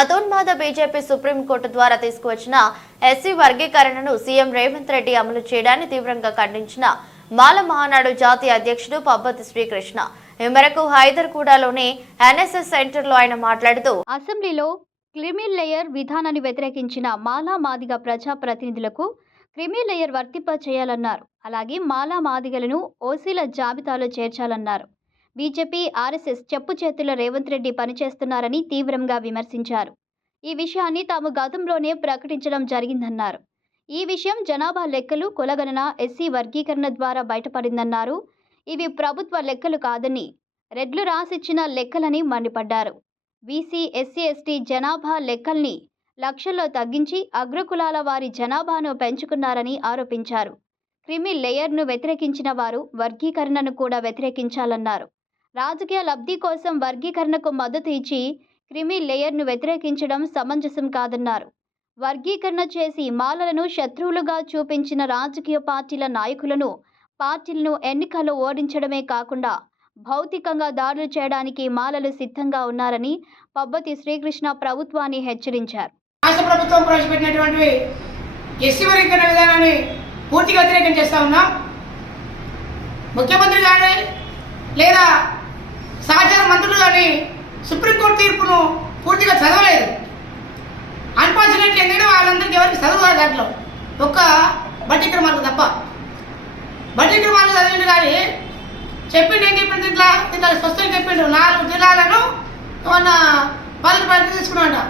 అతోన్మాద BJP supreme court ద్వారా తీసుకువచ్చిన SC వర్గీకరణను సీఎం రేవంత్ రెడ్డి అమలు చేయడాన్ని తీవ్రంగా ఖండించిన మాల మహానాడు జాతీయ అధ్యక్షుడు పబ్బతి శ్రీకృష్ణ. ఈ మేరకు హైదర్గూడలోని ఎన్ఎస్ఎస్ సెంటర్లో ఆయన మాట్లాడుతూ అసెంబ్లీలో క్రిమి లేయర్ విధానాన్ని వ్యతిరేకించిన మాలా మాదిగ ప్రజా ప్రతినిధులకు క్రిమి లేయర్ వర్తింప చేయాలన్నారు అలాగే మాలా మాదిగలను ఓసీల జాబితాలో చేర్చాలన్నారు. బీజేపీ ఆర్ఎస్ఎస్ చెప్పు చేతుల రేవంత్ రెడ్డి పనిచేస్తున్నారని తీవ్రంగా విమర్శించారు. ఈ విషయాన్ని తాము గతంలోనే ప్రకటించడం జరిగిందన్నారు. ఈ విషయం జనాభా లెక్కలు కులగణన ఎస్సీ వర్గీకరణ ద్వారా బయటపడిందన్నారు. ఇవి ప్రభుత్వ లెక్కలు కాదని రెడ్లు రాసిచ్చిన లెక్కలని మండిపడ్డారు. బీసీ ఎస్సీ ఎస్టీ జనాభా లెక్కల్ని లక్షల్లో తగ్గించి అగ్రకులాల వారి జనాభాను పెంచుకున్నారని ఆరోపించారు. క్రిమి లేయర్ను వ్యతిరేకించిన వారు వర్గీకరణను కూడా వ్యతిరేకించాలన్నారు. రాజకీయ లబ్ధి కోసం వర్గీకరణకు మద్దతు ఇచ్చి క్రిమి లేయర్ను వ్యతిరేకించడం సమంజసం కాదన్నారు. వర్గీకరణ చేసి మాలలను శత్రువులుగా చూపించిన రాజకీయ పార్టీల నాయకులను పార్టీలను ఎన్నికల్లో ఓడించడమే కాకుండా భౌతికంగా దాడులు చేయడానికి మాలలు సిద్ధంగా ఉన్నారని పబ్బతి శ్రీకృష్ణ ప్రభుత్వాన్ని హెచ్చరించారు. రాష్ట్ర ప్రభుత్వం ప్రవేశపెట్టినటువంటి ఎస్సీ వర్గీకరణ విధానాన్ని పూర్తిగా వ్యతిరేకం చేస్తా ఉన్నాం. ముఖ్యమంత్రి కానీ లేదా సహచార మంత్రులు కానీ సుప్రీంకోర్టు తీర్పును పూర్తిగా చదవలేదు. అన్ఫార్చునేట్లీ ఎందుకంటే వాళ్ళందరికీ ఎవరికి చదువు దాంట్లో. ఒక్క బట్టిక్రమాలకు తప్ప. బట్టిక్రమాలు చదివిండు కానీ చెప్పిండు ఏం చెప్పిండు ఇట్లా ఇట్లా స్పష్టంగా చెప్పిండు. నాలుగు జిల్లాలను మన పాలన ప్రయత్నం తీసుకున్నాడు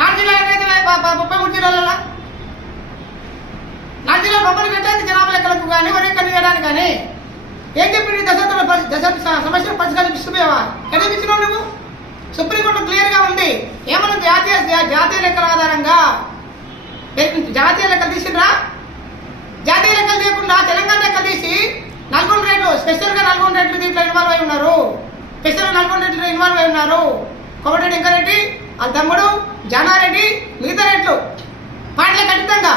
నాలుగు జిల్లాలు అయితే ముప్పై మూడు జిల్లాలలో? నాలుగు జిల్లాలు బొమ్మలు పెట్టేది జనాభా లెక్కలకు కానీ వర్గీకరణ చేయడానికి కానీ ఏం చెప్పిండు దశాబ్దాల జాతీయ జాతీయ లెక్కల ఆధారంగా? జాతీయ లెక్కలు తీసిండ్రా? జాతీయ లెక్కలు లేకుండా తెలంగాణ లెక్కలు తీసి నల్గొండ రేట్లు స్పెషల్గా నల్గొండ రేట్లు దీంట్లో ఇన్వాల్వ్ అయి ఉన్నారు. స్పెషల్గా నల్గొండ రేట్లు ఇన్వాల్వ్ అయి ఉన్నారు. కోమటిరెడ్డి వెంకరెడ్డి వాళ్ళ తమ్ముడు జానారెడ్డి మిగతా రేట్లు. పార్టీల ఖచ్చితంగా.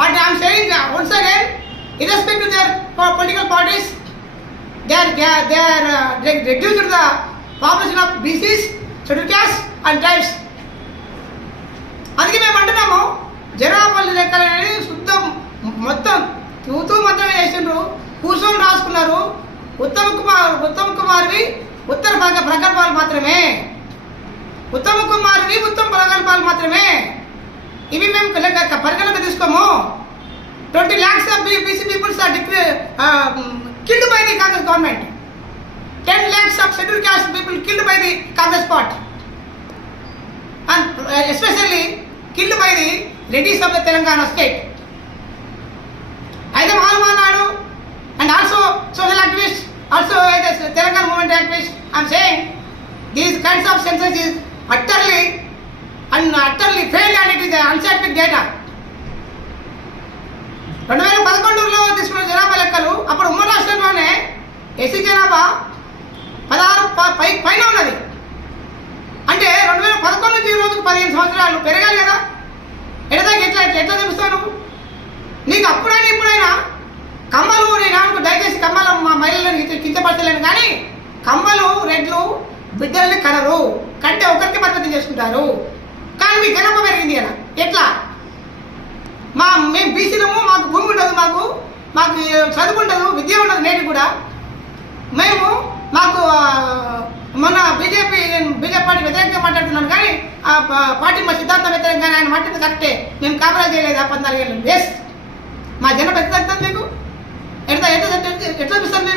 Party I'm saying once again irrespective to their political parties they are they are reduced the population of BCs schedule caste and tribes అందుకే మేము అంటున్నాము జనాభా లెక్కలు శుద్ధం మొత్తం తూతూ మాత్రమే చేసిండ్రు కూర్చొని రాసుకున్నారు. ఉత్తమ కుమార్ ఉత్తమ కుమార్వి ఉత్తర భాగ ప్రకల్పాలు మాత్రమే. ఉత్తమ కుమార్వి ఉత్తమ ప్రకల్పాలు మాత్రమే. ఇవి మేము లెక్క తీసుకోము. Twenty lakhs of BC peoples are declare killed by the Congress government ten lakhs of schedule caste people killed by the Congress party and especially kill by the Reddy the Telangana state. అయితే మహాన్మోహన్ నాడు and also social activist also అయితే Telangana movement activist I'm saying these kinds of censuses is utterly and utterly fail and it is unscientific data రెండు వేల పదకొండులో తీసుకున్న జనాభా లెక్కలు అప్పుడు ఉమ్మడి రాష్ట్రంలోనే ఎస్సీ జనాభా పదహారు పై పైన ఉన్నది. అంటే రెండు వేల పదకొండు నుంచి రోజుకు పదిహేను సంవత్సరాలు పెరగాలి కదా. ఎడదాకి ఎట్లా ఎట్లా తెలుస్తాను నీకు అప్పుడైనా ఇప్పుడైనా కమ్మలు నేను అనుకో దయచేసి కమ్మల మా మహిళలను కించపరచలేను కానీ కమ్మలు రెడ్లు బిడ్డల్ని కనరు. కంటే ఒకరికి పరిమితం చేసుకుంటారు. కానీ మీ జనాభా పెరిగింది అలా ఎట్లా? మా మేము బీసీలము మాకు భూమి ఉండదు మాకు. మాకు చదువు ఉండదు విద్య ఉండదు నేను కూడా. మేము మొన్న బీజేపీ బీజేపీ పార్టీ వ్యతిరేకంగా మాట్లాడుతున్నాను కానీ ఆ పార్టీ మా సిద్ధాంతం వ్యతిరేకంగా ఆయన మాట్లాడింది కరెక్టే. మేము కాపరా చేయలేదు ఆ పద్నాలుగు ఏళ్ళు వేస్ట్ మా జనం ఎంత తగ్గుతుంది మీకు? ఎట్లా ఎట్లా ఎట్లా ఎట్లా